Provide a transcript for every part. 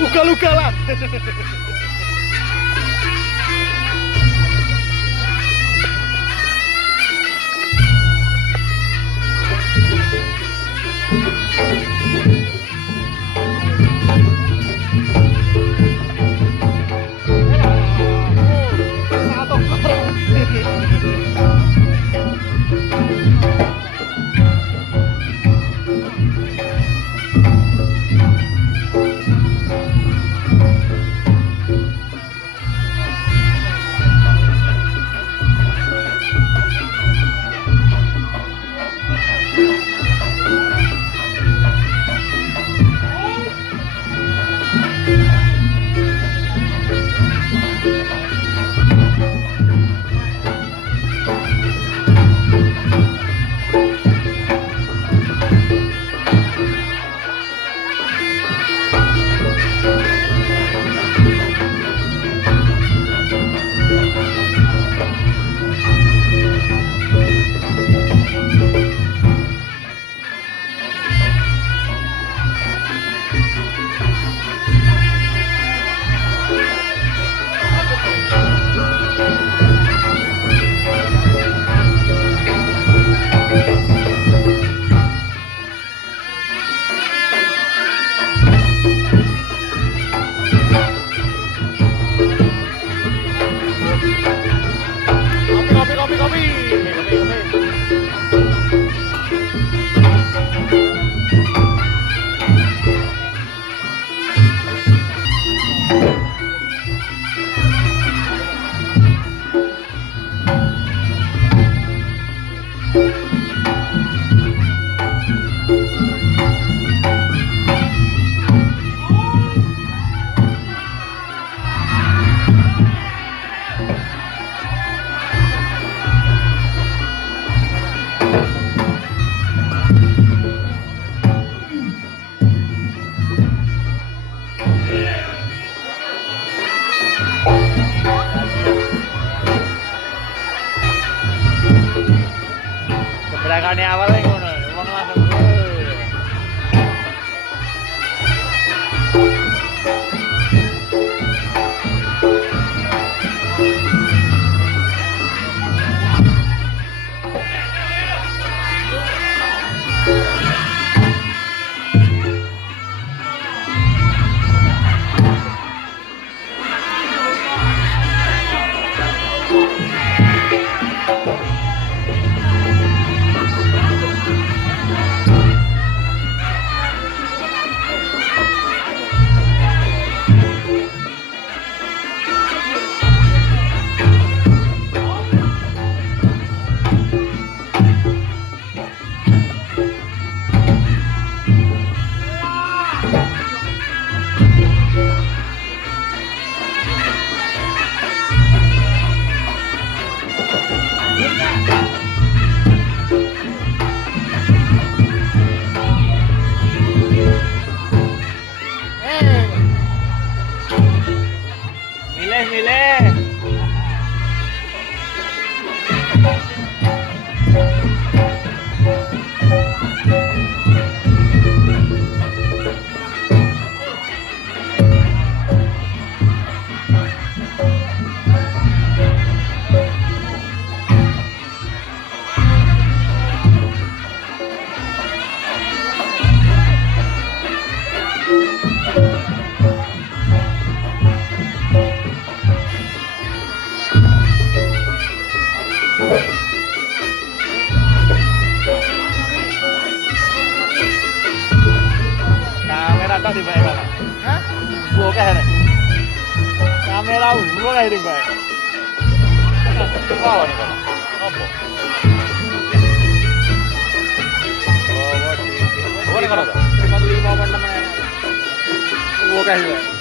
Ugal-ugalan. Gebrakannya awalnya ngono, wong langsung tak di bae. Hah? Gua kae nek. Kamera gua kae di bae. Wow, nih, Pak. Apa? Oh, gua ning kono to. 55 apa 6 enak. Gua kae di bae.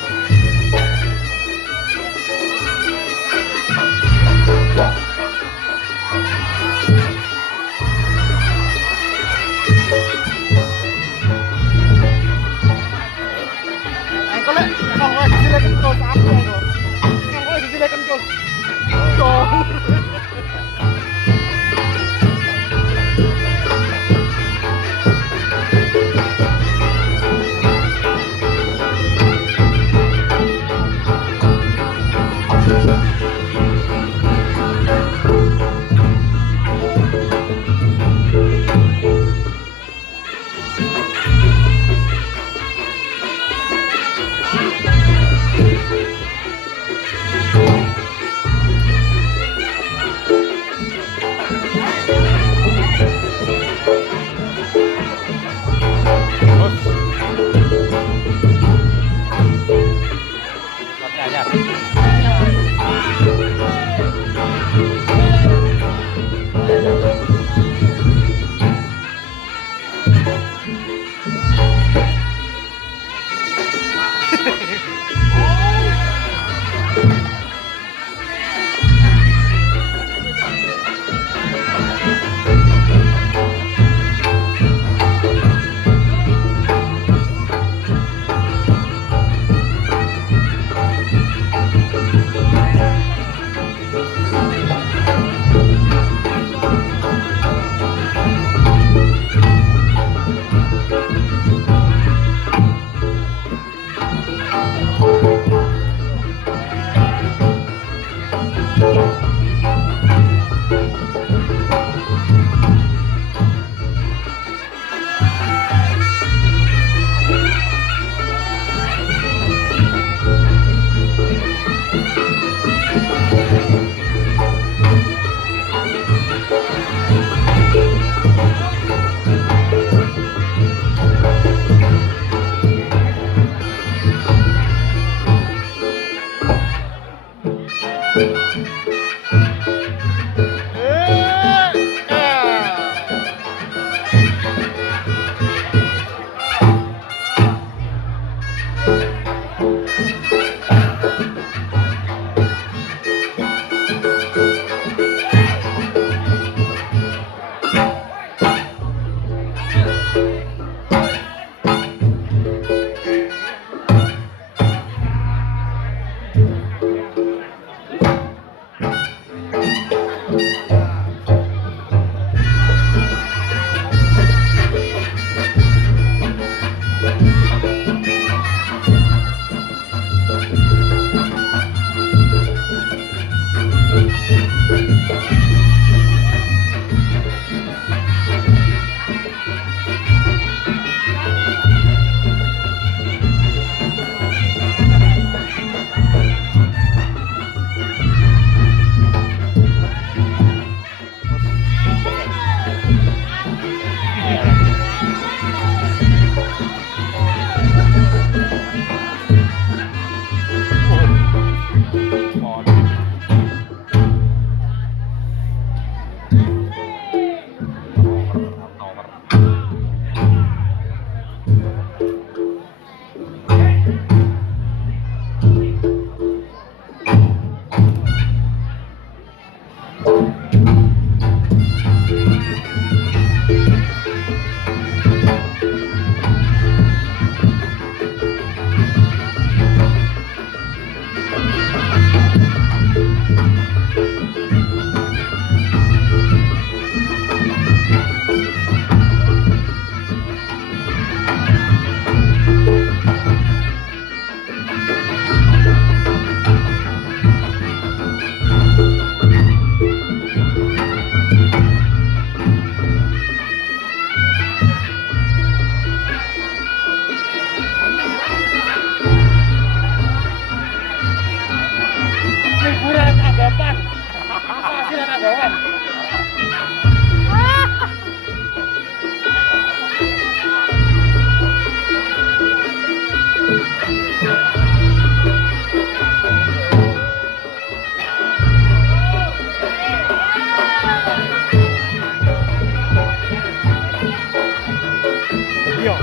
Iya.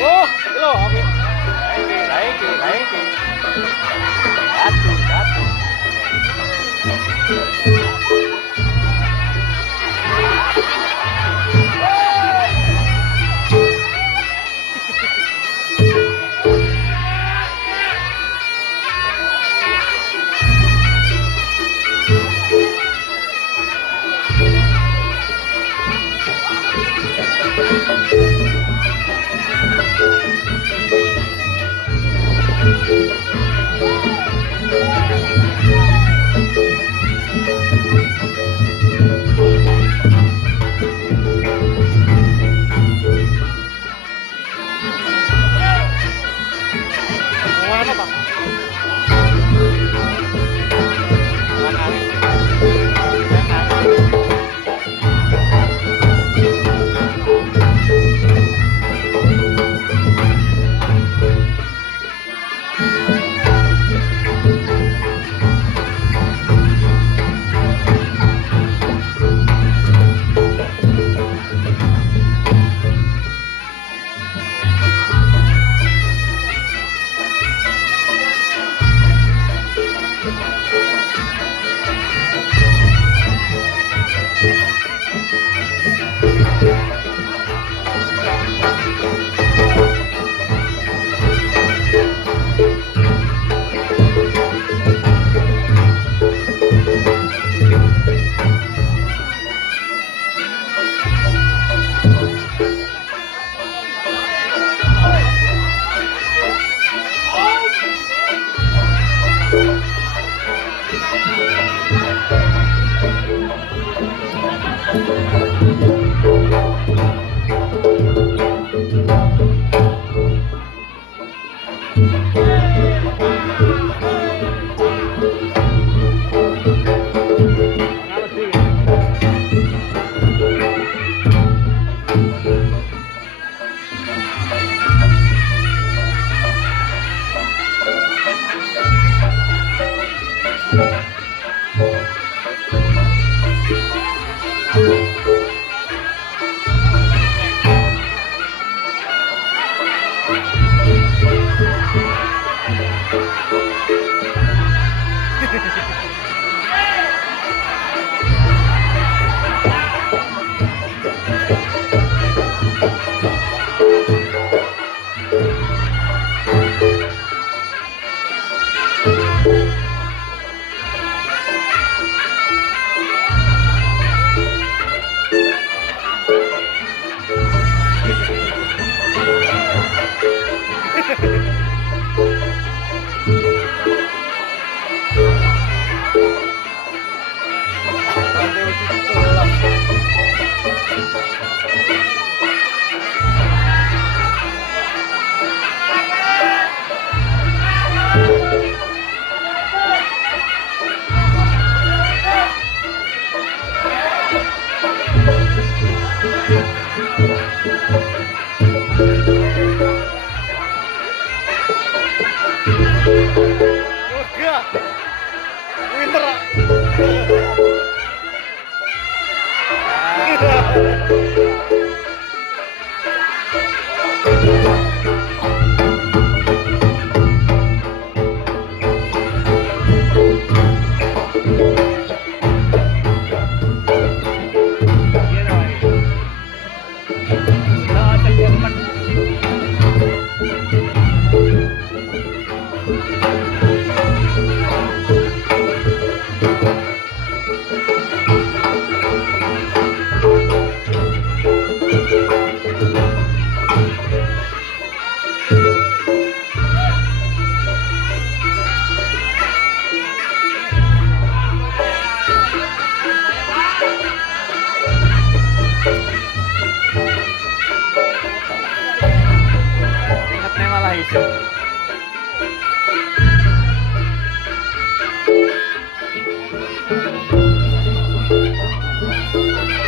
Oh, lo oke. Naiki. Jatuh. Mana, Pak? Thank you.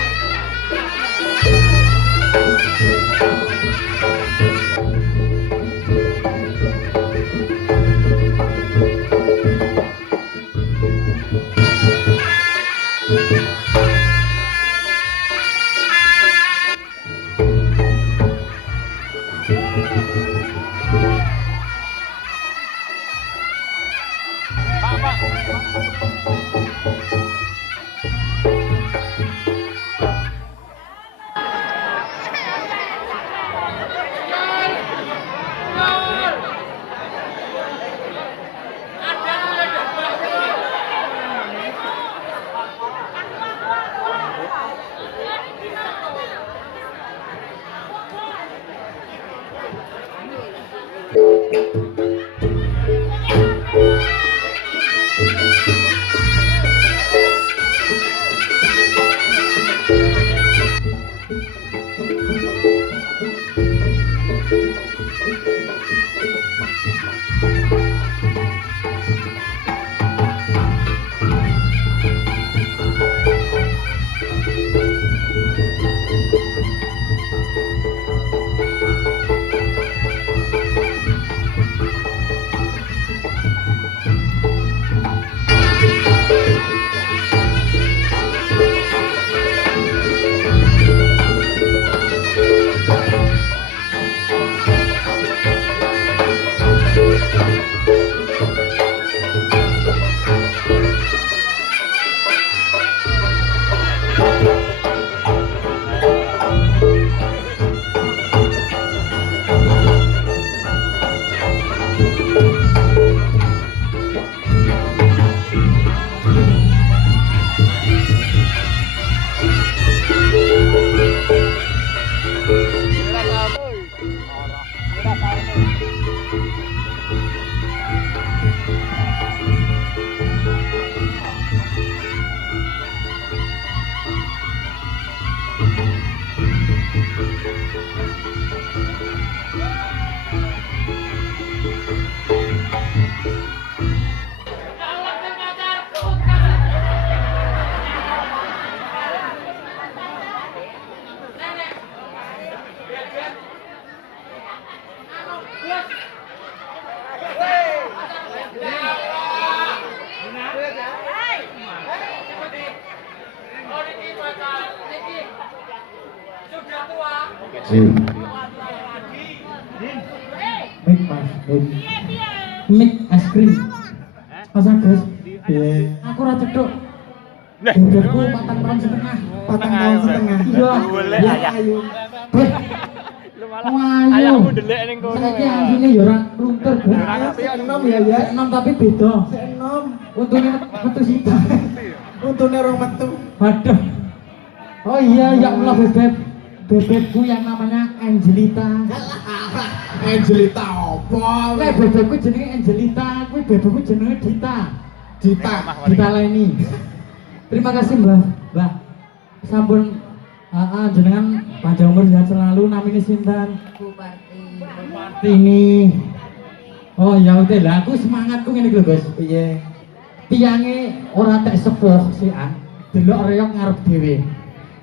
Mik mas, mik es krim. Masa guys? Aku ora cedok. Bebekku 4 tahun setengah. 4 tahun setengah. Iya. Golek ayah. Beh, Lu malah ayahmu ndelek ning kono. saiki anjine ya ora luntur, Bu. Enom ya ya. 6 tapi beda. Enom. Untune metu sita. Untune rong metu. Waduh. Oh iya, ya Allah bebekku yang namanya Angelita. Angelita opo? Bebekku jenenge Angelita, kuwi bebekku jenenge Dita. Dita Leni. Terima kasih Mbah. Sampun jenengan panjang umur sehat selalu. Namine sinten? Bu Parti. Ini. Oh ya udah lah, aku semangatku ngene iki lho, Guys. Piye? Tiyange ora tek sepuh sian, delok reok ngarep dhewe.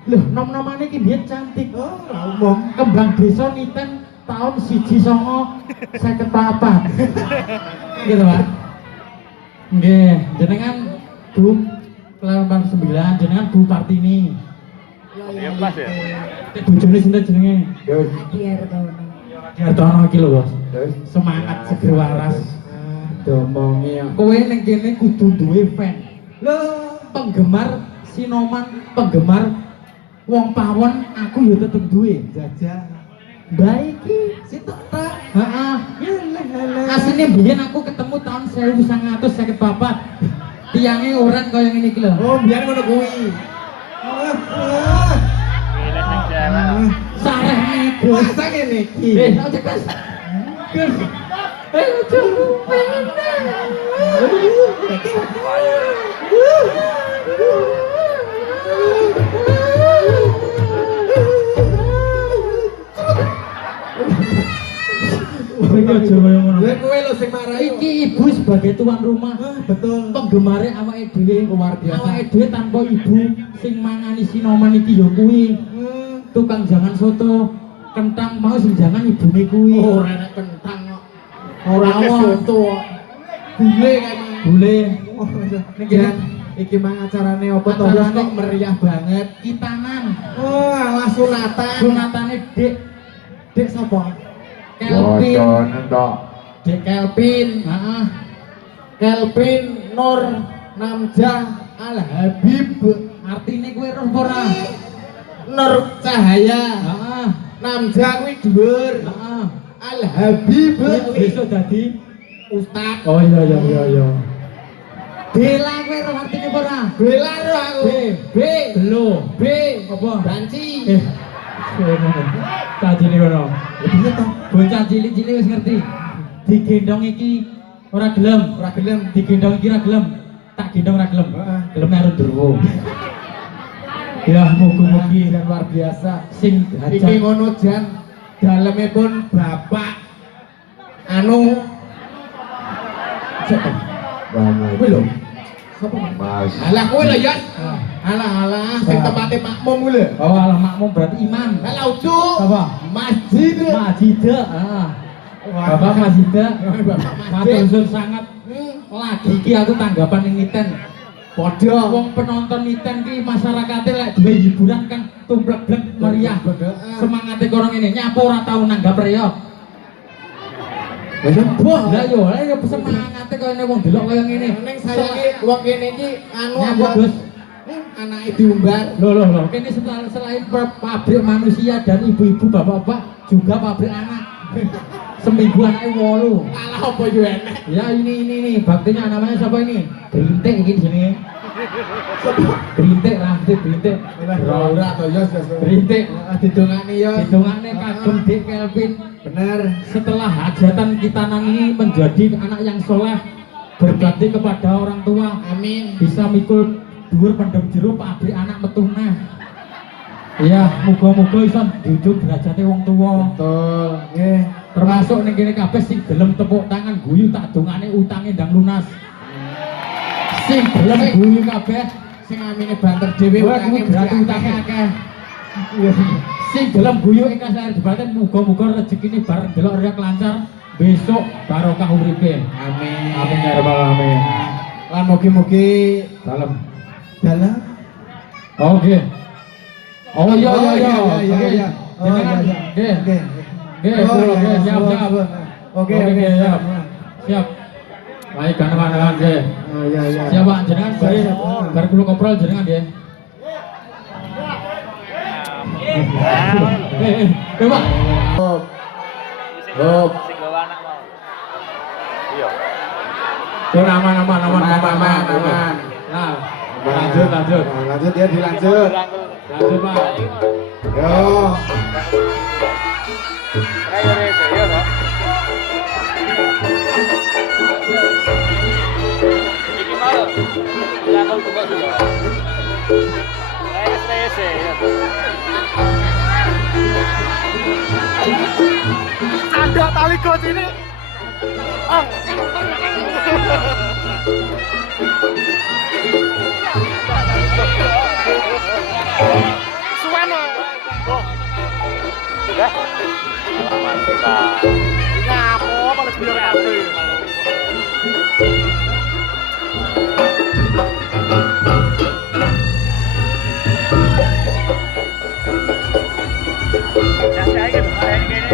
Loh, nom-nomane iki biyen cantik. Oh, umum. Kembang desa niten tahun 1954. Gitu, Pak. Nggih, jenengan Bu kelahiran 9, jenengan Bu Partini. Ya pas ya. Bojone sinten jenenge? Biar tahu. Ya tono iki lho, Bos. Semangat seger waras. Domongi. Kowe ning kene kudu duwe fan. Lho, penggemar Sinoman, penggemar wong pawon, aku ya tetep duwe. Jajah. Baik iki Sitok ta? heeh. Asline biyen aku ketemu tahun 1954. Tiange orang kaya ngene iki lho. Oh, biar ngono kuwi. Ini sing cewek. Sareh iki. Masa ngene iki? Tak cekas. Gus. Coba. Kowe lho sing marahi. Iki ibu sebagai tuan rumah. Betul. Penggemare awake dhewe Luar biasa. Awake dhewe tanpa ibu sing mangani Sinoman iki ya kuwi. Tukang jangan soto, kentang mau sing jangan ibune kuwi. Ora enak kentang kok. Ora enak soto kok. Bule kan. Bule. Niki iki mang acarane apa to? Wis kok meriah banget. Kitanan. Oh, alah sunatan. Sunatane Dek sapa? Kelvin. Tok. Dek Kelvin. Heeh. Kelvin Nur Namjah Al Habib. Artine kuwi roh ora? Nur Cahaya. Heeh. Namjah kuwi dhuwur. Heeh. Al Habib Besok dadi Ustaz. Oh iya. Bela kowe roh artine apa ora? Bela lho aku. B. Belo. B. Apa? Banci. Cacile kono. Piye to? Bocah cilik-cilik wis ngerti. digendong iki ora gelem, digendong iki ora gelem. Tak gendong ora gelem. Gelem karo Durwo. Ya mugi-mugi dan luar biasa. sing Iki hajat ngono jan dalemipun Bapak anu siapa? Kuwi lho. Sapa Mas? Alah kuwi lho ya. Alah sing tempate makmum kuwi lho. Oh, alah makmum berarti imam. Alah ucuk. Apa? Masjid. Majida. Bapak Majida. Matur nuwun sangat. Lagi iki aku tanggapan ning Niten. Padha Wong penonton Niten ki masyarakate lek duwe hiburan kan tumplek-blek meriah. Semangate kono ngene, nyapa ora tau nanggap reog. Wah, lah yo semangate koyo wong delok koyo ngene. ning sayange wong kene iki anu Nyapa Gus? anake diumbar. Loh, kene selain pabrik manusia dan ibu-ibu bapak-bapak juga pabrik anak. Seminggu anaknya 8. Alah apa yo enek. Ya ini baktinya namanya siapa ini? Gerintik ini sini. Gerintik rambut gerintik. Ora to yo Gerintik. didongani yo. Hitungannya kagum Dik Kelvin. Bener. Setelah hajatan kita ini menjadi anak yang soleh, berbakti kepada orang tua, Amin. bisa mikul dhuwur pendem jero pabrik anak metuna. Iya, muga-muga iso njunjung derajate wong tua. Betul. Nggih. Termasuk ning kene kabeh sing gelem tepuk tangan guyu tak dongane utange ndang lunas. Sing gelem guyu kabeh Sing amine banter dhewe Wah, kuwi berarti utange akeh. Sing gelem guyu ing kasar debaten muga-muga rezekine bareng delok reak lancar besok barokah uripe. Amin. Amin ya rabbal alamin. Lan mugi-mugi Dalam. dalam. Oke. Oh iya. iya. Jenengan nggih. Nggih, siap. Oke, siap. Siap. Baik, kanan-kanan nggih. Oh iya. Siap Pak, jenengan bar kula koprol jenengan nggih. Pak. Hop. Sing gawe anak mau. Iya. Aman. Nah, lanjut. Lanjut ya, dilanjut. Lanjut Pak. Yo. Ayo rese, yo toh. Iki mau. Ya kau coba dulu. Ayo rese, yo. Ada tali coach ini. Ah. Suwana. Oh. Ya. Mantap. Ngapo pada biar kabeh. Ya saya ingin ada yang gini.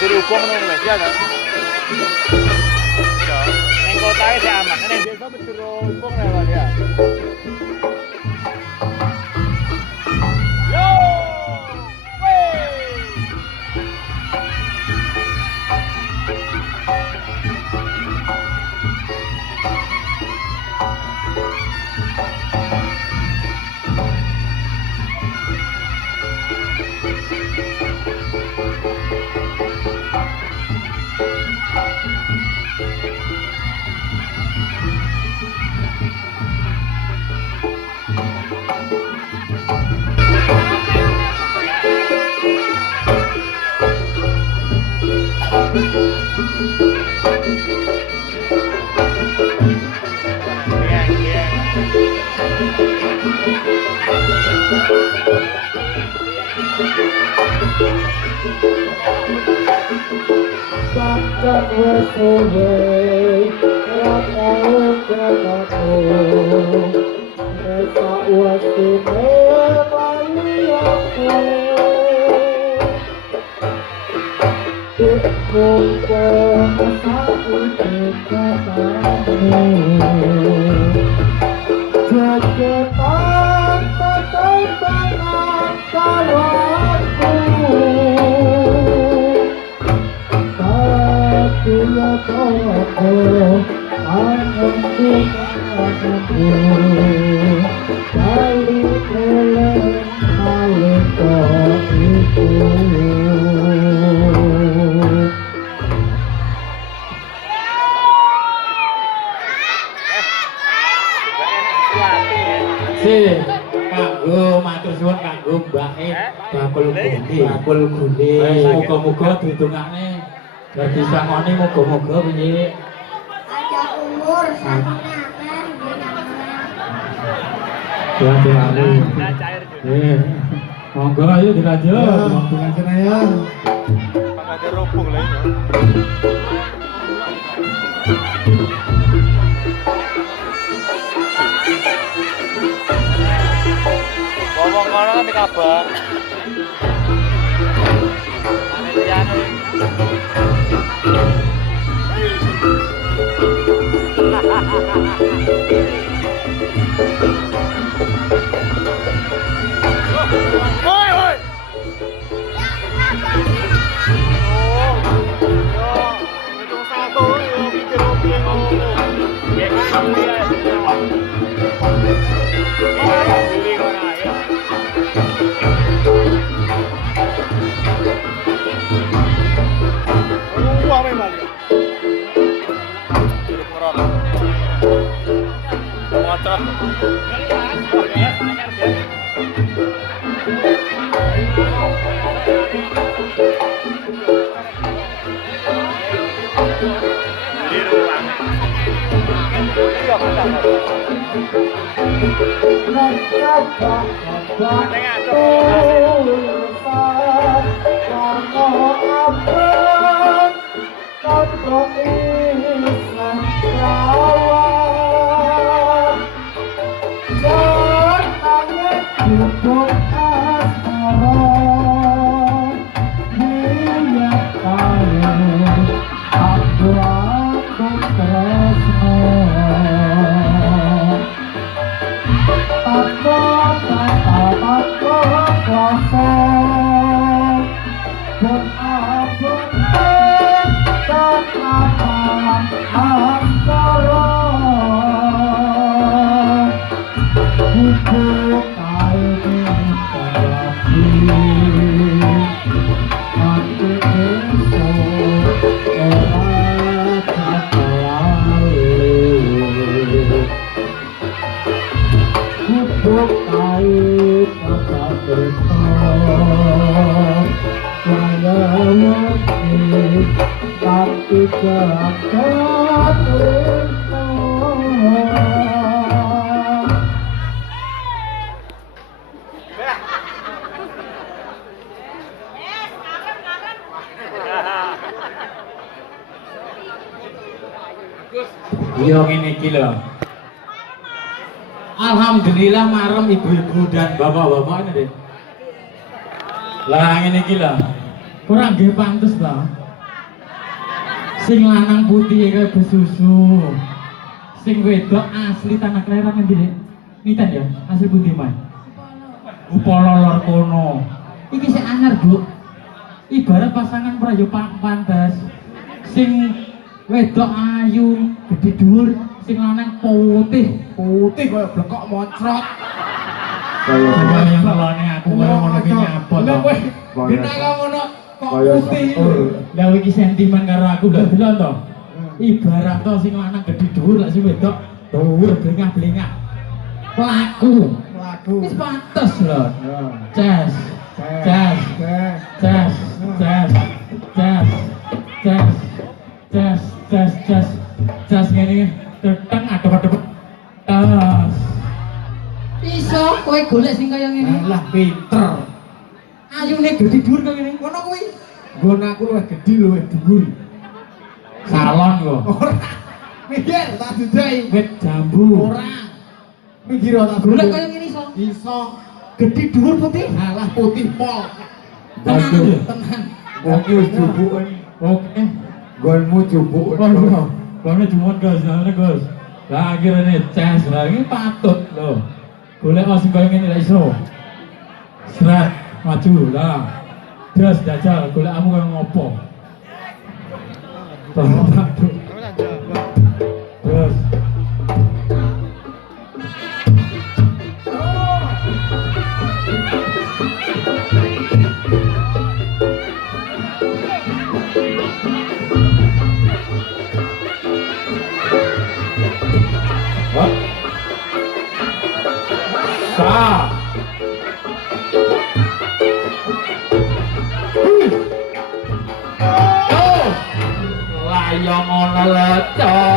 Dirubung nang Malaysia kan. Neng kota sih aman, neng desa dirubung lewat ya. Yo! Wey! Sakit wes suwe, rakau kenako. Esa wes tine lali aku. Ikut pengasah ikut katamu. Jagetan tetembangan kalau aku. Dia tahu anakku kali keleng malika itu. Si kanggo matur suwun kanggo mbake bakul gundi. Muga-muga ditungakne dadi sangone muga-muga piye. Aja umur sakitnya kan. Monggo ayo dilanjut. Dilanjut ayo. Pakai rupung lah ini. Ngomong ngono kan dikabar. Panitiane. Woi, woi. Itu satu yo pikir oke ngono. Ya kan dia. Ini ora ya. Wah, memang ya. Motor. Di ruang. Iya, benar. Yo ngene iki lho. Alhamdulillah marem ibu-ibu dan bapak-bapak ini deh. Lah ngene iki lho. Kurang nggih pantes ta. Sing lanang putih kaya besusu. Sing wedok asli tanah kelahiran ngendi Dek? Nitan ya, asli pundi Mas? Upala lor kono. Iki sing anyar, Bu. Ibarat pasangan prayo pantes. Sing wedok ayu, gede dhuwur, sing lanang putih Kaya blekok moncrot. kaya yang kelone aku kaya ngono ki nyapa to. Dina ngono kok putih. Lah iki sentimen karo aku lho delon to. Ibarat to sing lanang gede dhuwur lek sing wedok dhuwur blengah-blengah. Pelaku. Wis pantes lho. Ces. Ces. Ces. Ces. Ces. Ces. Jas ngene teteng adep-adep tas. Iso kowe golek sing kaya ngene. Lah pinter. Ayune gede dhuwur kaya ngene. Ngono kuwi. Nggon aku luwih gedhi luwih dhuwur. Salon kok. Ora. Mikir tak dudai. Wit jambu. Ora. Mikir tak Golek dudai. kaya ngene iso. Iso. Gede dhuwur putih. Alah putih pol. Tenang Aduh, lho. tenang. Oke, jubukan. Oke. Gonmu jubuk. Waduh. Kone cuma Gus, nane Gus. Lah akhirnya ces lagi patut lho. Golek sing kaya ngene ra iso. Sret maju lah. Terus jajal golek kamu kaya ngopo. Patut. Terus Hah? Sah. Oh, layang ana lecok.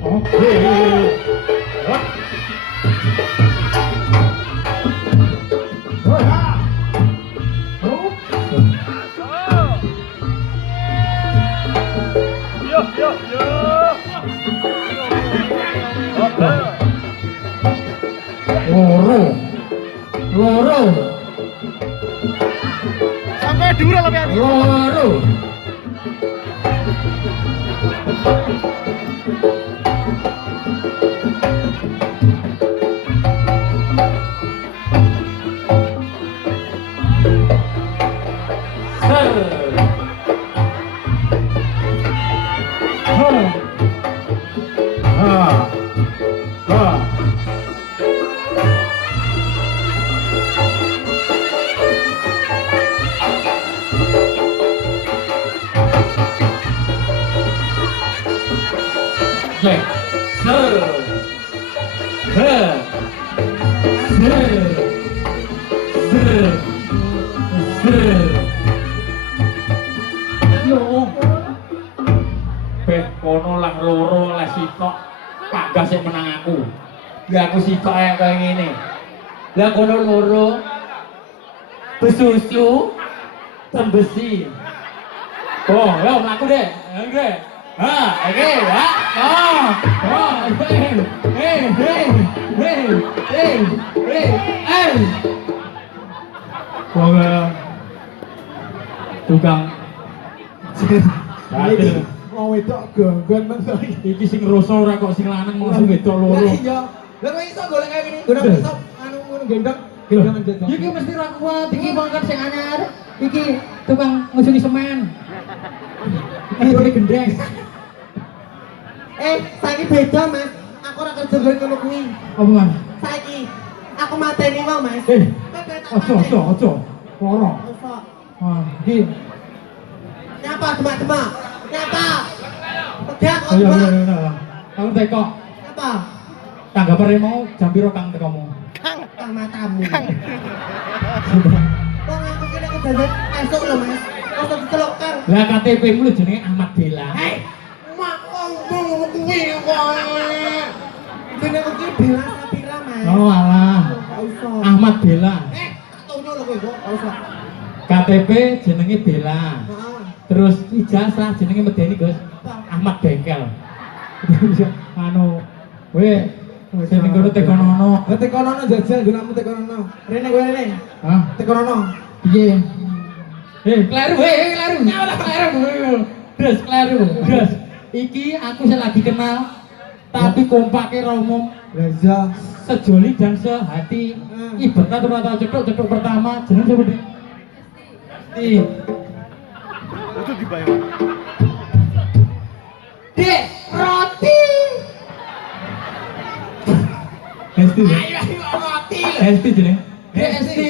Oke. Loro. Sampai dulu lah pian. Loro. Kono lah loro lah sitok Pak Gas yang menang aku. Ya aku sitok kayak gini. Lah kono loro besusu tembesi. Oh, yo mlaku deh. Oke. Ha, oke ya. Oh. Hey. Tukang Batil. Mau wedok gonggon mentok iki. Iki sing rasa ora kok sing lanang mau sing wedok loro. Lah iya. Lah kok iso golek kaya ngene? Guna iso anu ngono gendong jajal. Iki mesti ra kuat, iki mangkat sing anyar. Iki tukang ngusuni semen. Iki ora gendeng. Saiki beda, Mas. Aku ora kerja ngono kuwi. Apa Mas? Saiki aku mateni wong, Mas. Ojo. Loro. Mosok. Ah, iki. Nyapa demak-demak. Nyapa. Pedak kok, Ayo. Mbak. Kamu teko. Nyapa. Tanggapane mau jam piro Kang tekomu? Kang matamu. Wong aku kene kedadak esuk lho, Mas. Kok diceluk Kang. Lah KTP-mu lho jenenge Ahmad Bella. Hei, mak ngono kuwi kok. Jenenge iki Bella Sapira, Mas. Oh alah. Gak usah. Ahmad Bella. Tak tunjuk lho kowe kok. Gak usah. KTP jenenge Bella. Heeh. Terus ijazah jenenge medeni Gus. Ahmad Bengkel. Anu, sing kono tekonono. Lah tekonono jajal gunamu tekonono. Rene kowe rene. Hah? Tekonono. Piye? Kleru. Terus, iki aku sing lagi kenal, tapi kompake ra umum, Lah iya. sejoli dan sehati. Ibarat rata cetuk pertama jeneng sapa, Dik? Itu dibayar. Dek, roti. Hesti. Roti. Hesti jeneng. Dek Hesti.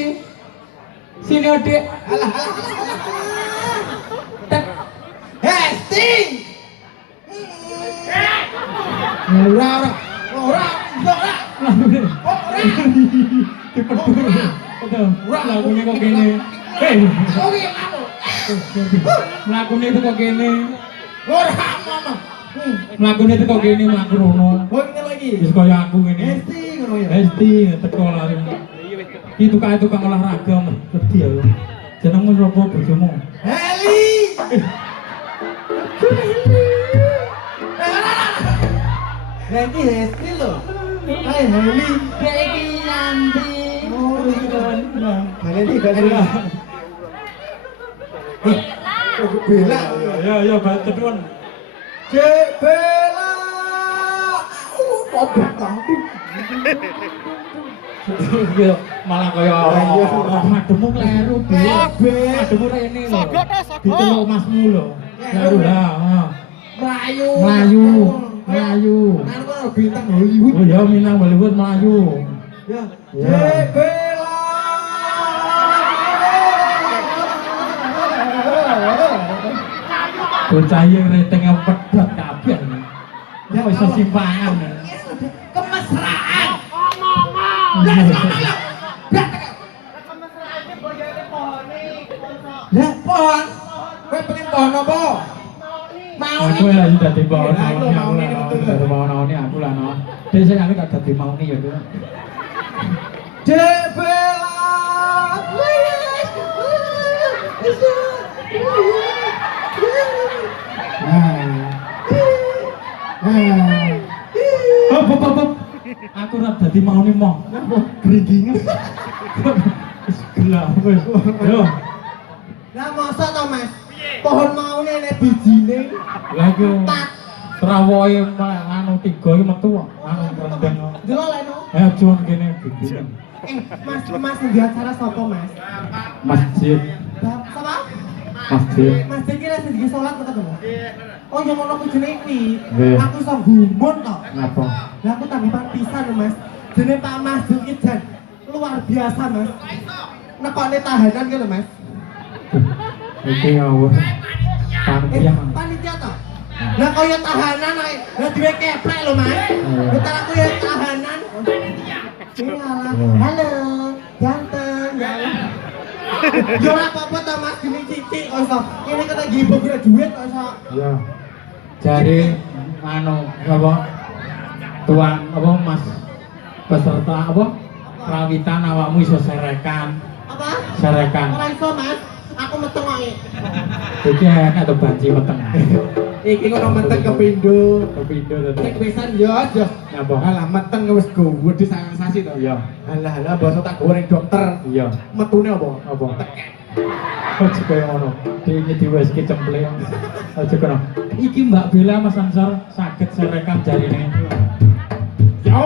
Sini Dek. Alah. Hesti. Ora. Cepet. Lagunya kok gini. Kowe kamu. Mlakune itu kok kene. Ora ngono. Mlakune itu kok kene mlaku rono. Oh ngene lagi. Wis kaya aku ngene. Esti ngono ya. Esti teko lari. Iki tukang olahraga wedi ya. Jenengmu sapa bojomu? Heli. Nanti Hesti lho. Hai Heli. Iki Yanti. Oh, Nanti bela. Bela. Ya bantu tuan. Cek bela. Kok kamu? Malah kaya mademu kleru mademu rene lho diteluk masmu lho kleru lah melayu Anu kok bintang Hollywood. oh ya minang Hollywood melayu Ya. Ya. Cek bela. bocah yang ratingnya pedot kabeh ya wis simpangan Kemesraan. Lah pohon. Kowe pengen pohon apa? Mau aku nih. lah dadi bawon Ya, aku mau nih, betul. dadi bawon aku lah no dhewe aku gak dadi mau nih ya tuh Cek bela. Hop. Aku ora dadi mau nih mong. Gringingan. Wis gelap wis. Yo. Lah masa to Mas? Pohon mau nek bijine. Lah iku trawoe anu 3 iki metu kok. Anu rendeng. Delok leno. Jon kene bimbingan. Mas di acara sapa Mas? Masjid. Sapa? Masjid. Masjid ki lek sing salat kok to. Oh ya ngono ku jenenge kuwi. Nggih. Aku iso gumun to. Ngapa? Lah aku tanggapan pisan lho Mas. Jenenge Pak Masjid ki jan luar biasa Mas. Nekone tahanan ki lho Mas. Iki ngawur. Panitia. Panitia to. Lah kaya tahanan ae. Lah duwe keplek lho Mas. Bentar aku ya tahanan. Iyalah. Halo, ganteng. Yo ora apa-apa to Mas, gini cicik kok iso. Ini kena gibo gede duit kok iso. Ya. Jadi anu apa? Tuan apa Mas peserta apa? Rawitan awakmu iso serekan. Apa? Serekan. Ora iso Mas. Aku meteng kok iki. Iki enak to banci meteng. Iki ngono meteng kepindo. Kepindo to. Nek pisan yo aja. Apa? Alah meteng wis gowet di sasi to. Iya. Alah basa tak goreng dokter. Iya. Metune apa? Apa? Ojo kaya ngono. Iki diweske cemplek. Ojo kono. Iki Mbak Bella Mas Ansor saged serekan jarine. Yo.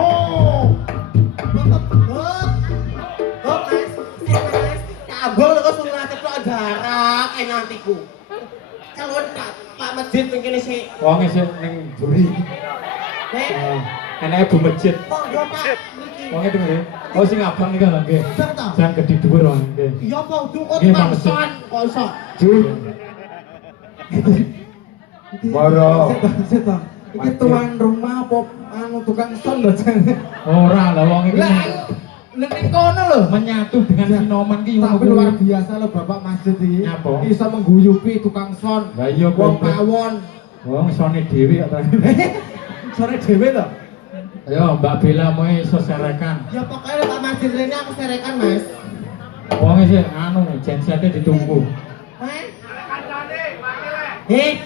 Hop Mas. Mas. Kabel kok sing ngatep jarak nantiku. Kalau Pak Masjid mungkin sih. Wong isih ning buri. Enake Bu Masjid. Monggo Pak. Niki. Wong itu nggih. Oh sing abang iki lho nggih. Bener to? Jangan gede dhuwur wong nggih. Iya apa dukut Nggih, Pak mangson kok iso. Moro. Seta. Iki tuan rumah apa anu tukang son lho jane. Ora lah wong iki. Lah nek kono lho Menyatu dengan Sinoman ki ngono tapi luar biasa lho Bapak Masjid iki. Apa? Bisa mengguyupi tukang son. Lah iya Wong kok. pawon. Wong sone dhewe kok. Sore dhewe lho. Ayo Mbak Bella mau iso serekan. Ya pokoknya Pak Masjid rene aku serekan Mas. Wong isih anu jensete ditunggu.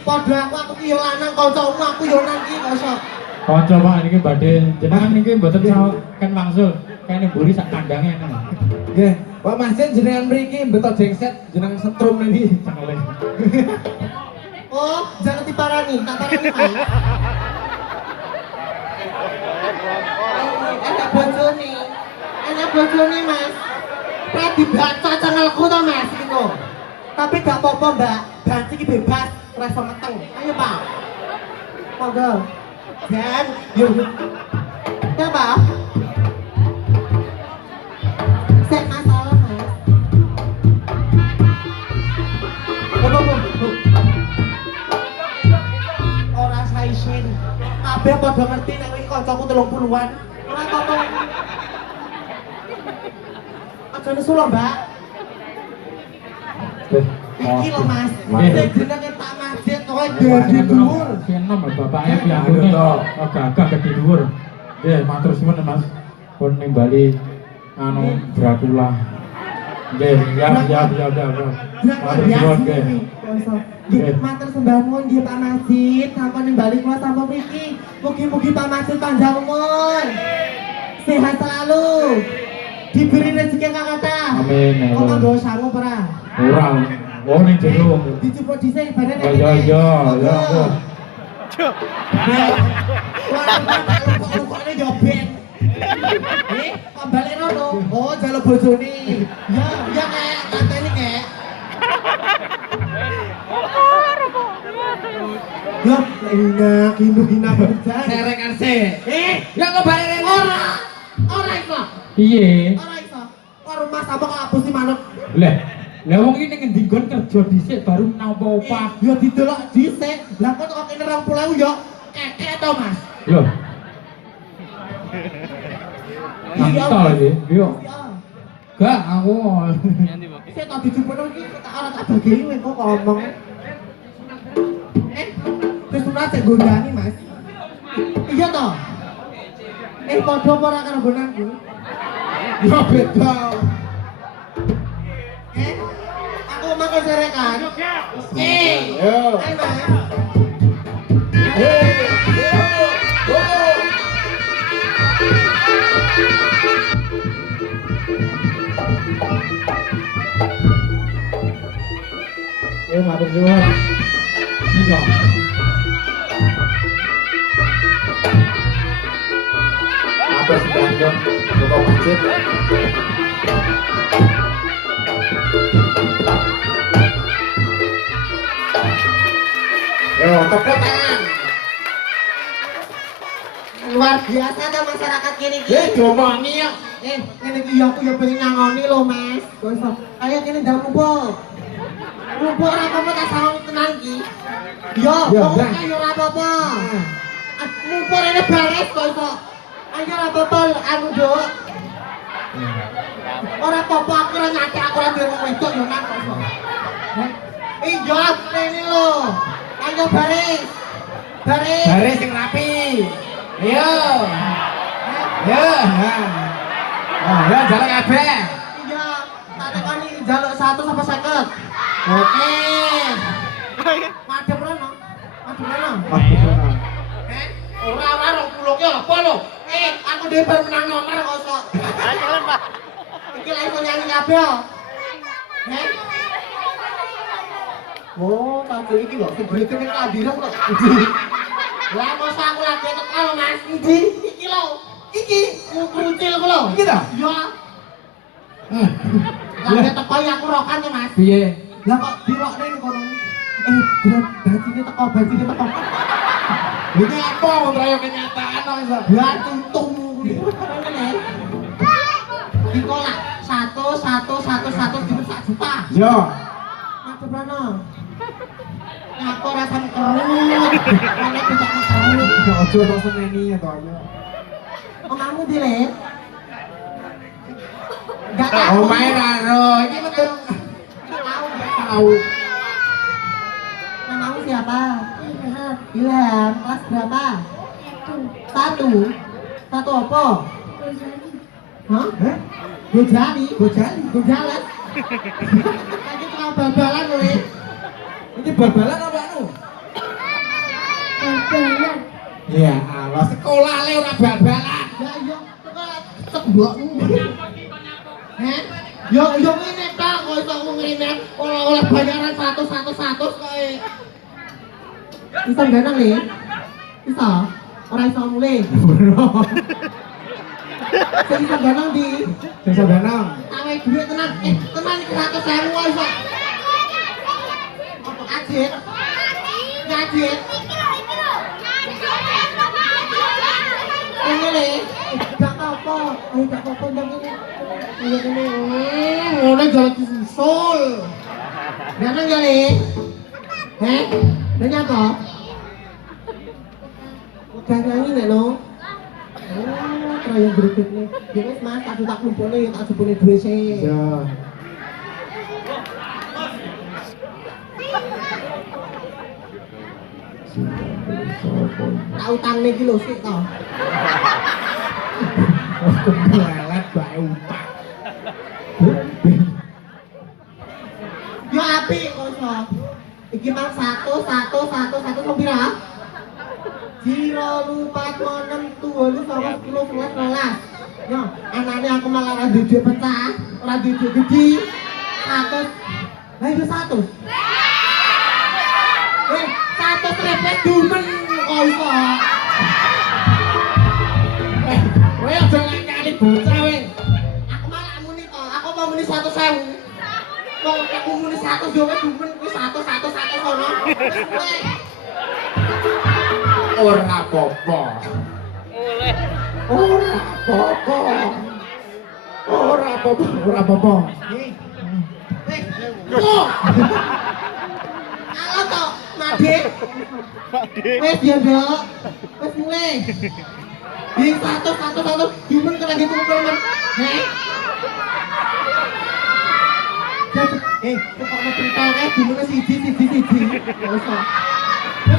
Padha aku ki yo lanang kancamu aku yo nang iki kok iso. Kanca Pak niki badhe jenengan niki mboten kan wangsul. Kene mburi sak kandange ngono. Nggih, Pak Masjid jenengan mriki mbeto jengset jeneng setrum niki. Cengle. Oh, jangan diparani, tak parani Pak. Enak bojone Mas. Kayak dibaca channelku to Mas iku. Tapi gak apa-apa Mbak, ganti iki bebas, ora iso meteng. Ayo Pak. Monggo. Dan yuk. Ya Pak. Set masalah Mas. Ora saisin. Kabeh padha ngerti nek iki kancaku 30-an. Ora apa-apa. Aja nesu lho, Mbak. Iki lho Mas. Nggih. Sing jenenge Pak Majid kowe gede dhuwur. Sinom bapaknya piambune agak-agak gede dhuwur. Nggih, matur suwun Mas. Pun nimbali anu Dracula. Nggih, siap. Matur suwun nggih. Nggih, matur sembah nuwun nggih Pak Majid, sampun nimbali kula sampun mriki. Mugi-mugi Pak Majid panjang umur. Sehat selalu. Diberi rezeki kang kathah. Amin. Kok nggo sangu ora? Ora. Oh ning jero. Dicoba dhisik bareng. Iya. Kok yo ben. Kok balik rono? Oh, jaluk bojone. Ya Kek, tanteni Kek. Ya, enak, hina kerja. Serekan sih. Ya kok balik ora iso. Piye? Ora iso. Kok rumah sama kok apusi manuk. Lah wong iki ning endi nggon kerja dhisik baru napa opah. Ya didelok dhisik. Lah kok kok kene 20.000 ya kekek to, Mas. Lho. Nantol iki. Yo. Gak aku. Saya tak dijupuk iki tak ora tak bagi kowe kok ngomong. Terus ora sik gondani, Mas. Iya toh? Padha apa ora karo gonanku? Ya beda. Aku makan serekan. Ayo, Mas. Matur suwun. Nika. Apa sih Bang? Bapak Majid. Yo, tepuk tangan. Luar biasa tuh masyarakat kini Domongi ya. Ngene iki aku ya pengen nyangoni lho, Mas. Kok iso? Ayo kene ndang mumpuk. Mumpuk ora apa-apa tak sawang tenan iki. Yo, kok ayo ora apa-apa. Mumpuk rene bares kok iso. Ayo ora apa-apa anu, Dok. Ora apa-apa aku ora nyate aku ora duwe wong wedok yo nang kok iso. Iya, rene lho. Ayo baris. Baris. Baris sing rapi. Yo. Yo. Oh, ya jalan kabeh. Iya, tak tekoni njaluk 1 sampai 50. Oke. Madhep rono. Ora 20 ki apa lho? Aku dhewe bar menang nomor kok sok. Jalan Pak. Iki lha iso nyanyi kabeh yo. Oh, tak iki lho, sing duwe kene kadirem kok. Lah mosok aku lagi teko lho, Mas. Iki lho. Iki kucil ku lho. Iki ta? Iya. Lagi teko ya aku rokan ya, Mas. Piye? Lah kok dirokne kono. Bajine teko. Ini apa wong raya kenyataan kok iso? Ya tuntung kuwi. Iku lah 1 dimen 1 juta. Yo. Macam mana? Aku rasanya kerut. Mana tidak kerut. Ojo tok seneni ya to yo. Omamu Dilen? Enggak tahu. Oh, main karo. Iki betul. Tahu. Namamu siapa? Ilham. Kelas berapa? 1. 1 apa? Hah? Gojali. Gojalan. Lagi tukang bal-balan kowe. Ini bal-balan apa anu? Ya Allah, sekolah le ora bal-balan. Ya iya, tembokmu. Yo ngene ta kok iso ngene oleh bayaran 100 kowe. Iso ganang le? Iso? Ora iso mulai. Sing iso ganang di Sing sabanang. awe duit tenan. Tenan iki 100.000 kok iso. Apa ajit? Ajit. Ini le, gak apa-apa. Ayo gak apa-apa ndang ini. Ini. Ngono jalan susul. Ganang ya le. Nanya apa? Udah nyanyi nek no. Oh, yang berikutnya. Ya wis Mas, tak kumpulne, tak jupune duwe sik. Ya. Tak utang nih kilo sih toh. Aku lelet bae utang. Yo api koso. Iki mang satu kok pira? Zero lupa konem tuh lu sama 10 11. Yo, anaknya aku malah radio dia pecah, radio dia gede. 100. Lah itu 100. 100 repet dumen koso. Kowe aja ngakali bocah we. Aku malah muni kok, aku mau muni 100.000. Kok aku muni 100 yo dumen kuwi 100 sono. Ora apa-apa. Oleh. Ora apa-apa. Kok? Halo toh, Madik. Wes ya, Dok. Wes mulai. Di 100 dumen kena dikumpul men. Kok mau cerita kayak dumen siji. Wes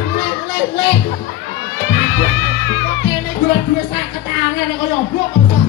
mulai. Kok kene dua sak ketangan kaya oblok kok usah.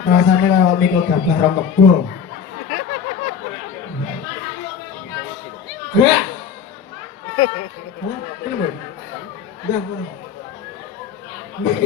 Rasanya kalau mikul gabah rong kebo. Gak. Kenapa? Udah.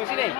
Busi deh.